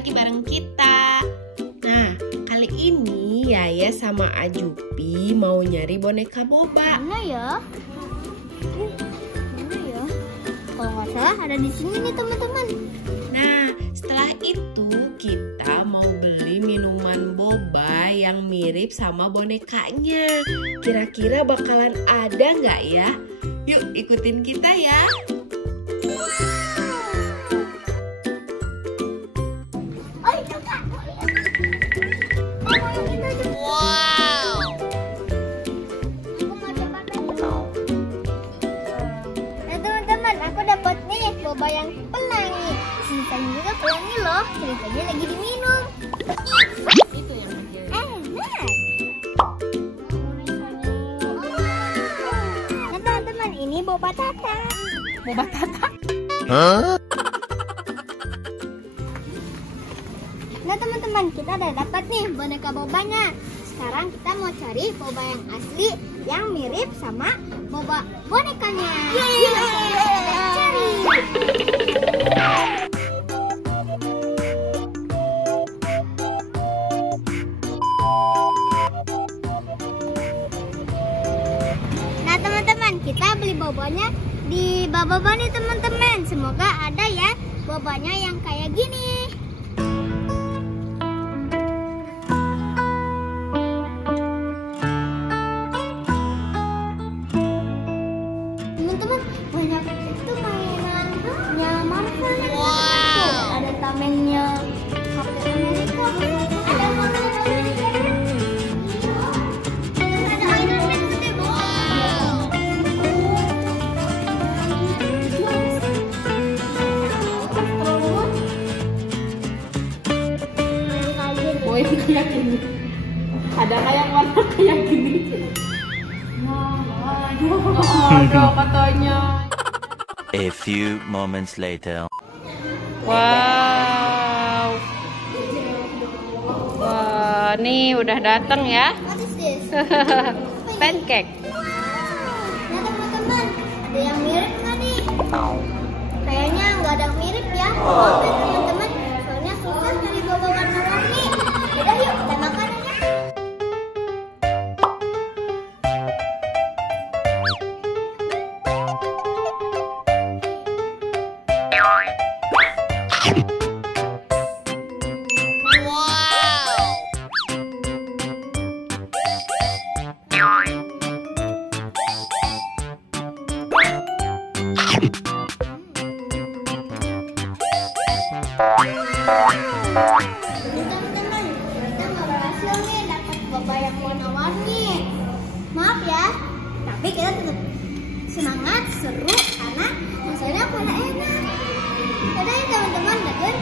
lagi bareng kita. Nah, kali ini Yaya sama Ajupi mau nyari boneka boba. Mana ya? Mana ya? Kalau nggak salah ada di sini nih teman-teman. Nah, setelah itu kita mau beli minuman boba yang mirip sama bonekanya. Kira-kira bakalan ada nggak ya? Yuk ikutin kita ya. Boba yang pelangi, ceritanya juga pelangi loh, ceritanya lagi diminum. Itu yang enak. Nah teman-teman, ini boba tata. Boba tata? Nah teman-teman, kita udah dapat nih boneka bobanya. Sekarang kita mau cari boba yang asli yang mirip sama boba bonekanya. Cari. Nah teman-teman, kita beli bobanya di Bababa nih teman-teman. Semoga ada ya bobanya yang kayak gini. Teman-teman, banyak itu mainannya Marvel. Wow. Ada tamennya Captain America. Ada Marvel. Ada Iron Man gede banget. Oh yang kayak gini. Ada kayak warna kayak gini. Ada katanya. A few moments later. Wow. Wah, nih udah datang ya. What is this? Pancake. Nah teman-teman, ada yang mirip nggak nih? Kayaknya nggak ada yang mirip ya. Oke teman-teman, soalnya susah cari boba warna-warni. Udah yuk, kita makan ya. Teman-teman, kita nggak berhasil nih dapat boba yang warna-warni. Maaf ya, tapi kita tetap semangat, seru karena rasanya pada enak. Dadah ya teman-teman, dadah.